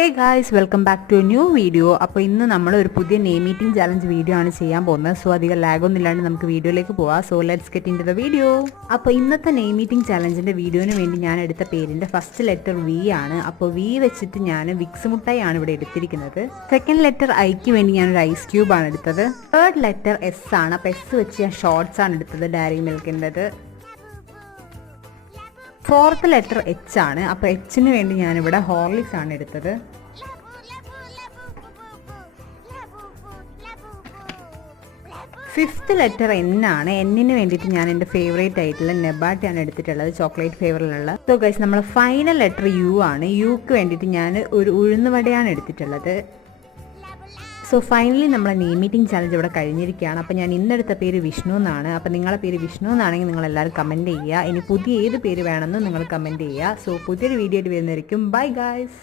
Hey guys, welcome back to a new video. അപ്പോൾ ഇന്ന് നമ്മൾ ഒരു പുതിയ നെയിം മീറ്റിംഗ് ചാലഞ്ച് വീഡിയോ ആണ് ചെയ്യാൻ പോകുന്നത്. സോ അധികം ലാഗ് ഒന്നും ഇല്ലാണ്ട് നമുക്ക് വീഡിയോയിലേക്ക് പോവാം. So let's get into the video. അപ്പോൾ ഇന്നത്തെ നെയിം മീറ്റിംഗ് ചാലഞ്ചിന്റെ വീഡിയോന് വേണ്ടി ഞാൻ എടുത്ത പേരിന്റെ ഫസ്റ്റ് ലെറ്റർ വി ആണ്. അപ്പോൾ വി വെച്ചിട്ട് ഞാൻ വിക്സ് മുട്ടായി ആണ് ഇവിടെ എടുത്തിരിക്കുന്നത്. സെക്കൻഡ് ലെറ്റർ ഐക്ക് വേണ്ടി ഞാൻ ഒരു ഐസ് ക്യൂബ് ആണ് എടുത്തത്. തേർഡ് ലെറ്റർ എസ് ആണ്. അപ്പോൾ എസ് വെച്ച് ഞാൻ ഷോർട്ട്സ് ആണ് എടുത്തത്, ഡയറി മിൽക്കിൻ്റെത്. ഫോർത്ത് ലെറ്റർ എച്ച് ആണ്. അപ്പോൾ എച്ചിന് വേണ്ടി ഞാനിവിടെ ഹോർലിക്സ് ആണ് എടുത്തത്. ഫിഫ്ത്ത് ലെറ്റർ എൻ ആണ്. എന്നിന് വേണ്ടിയിട്ട് ഞാൻ എൻ്റെ ഫേവറേറ്റ് ആയിട്ടുള്ള നെബാട്ടയാണ് എടുത്തിട്ടുള്ളത്, ചോക്ലേറ്റ് ഫ്ലേവറിലുള്ള. സോ ഗൈസ്, നമ്മൾ ഫൈനൽ ലെറ്റർ യു ആണ്. യുക്ക് വേണ്ടിയിട്ട് ഞാൻ ഒരു ഉഴുന്നുവടയാണ് എടുത്തിട്ടുള്ളത്. സോ ഫൈനലി നമ്മളെ നെയിം മീറ്റിംഗ് ചാലഞ്ച് ഇവിടെ കഴിഞ്ഞിരിക്കുകയാണ്. അപ്പോൾ ഞാൻ ഇന്നെടുത്ത പേര് വിഷ്ണു എന്നാണ്. അപ്പോൾ നിങ്ങളുടെ പേര് വിഷ്ണു എന്നാണെങ്കിൽ നിങ്ങൾ എല്ലാവരും കമൻറ്റ് ചെയ്യുക. ഇനി പുതിയ ഏത് പേര് വേണമെന്ന് നിങ്ങൾ കമൻറ്റ് ചെയ്യുക. സോ പുതിയൊരു വീഡിയോ ആയിട്ട് വരുന്നതായിരിക്കും. Bye guys.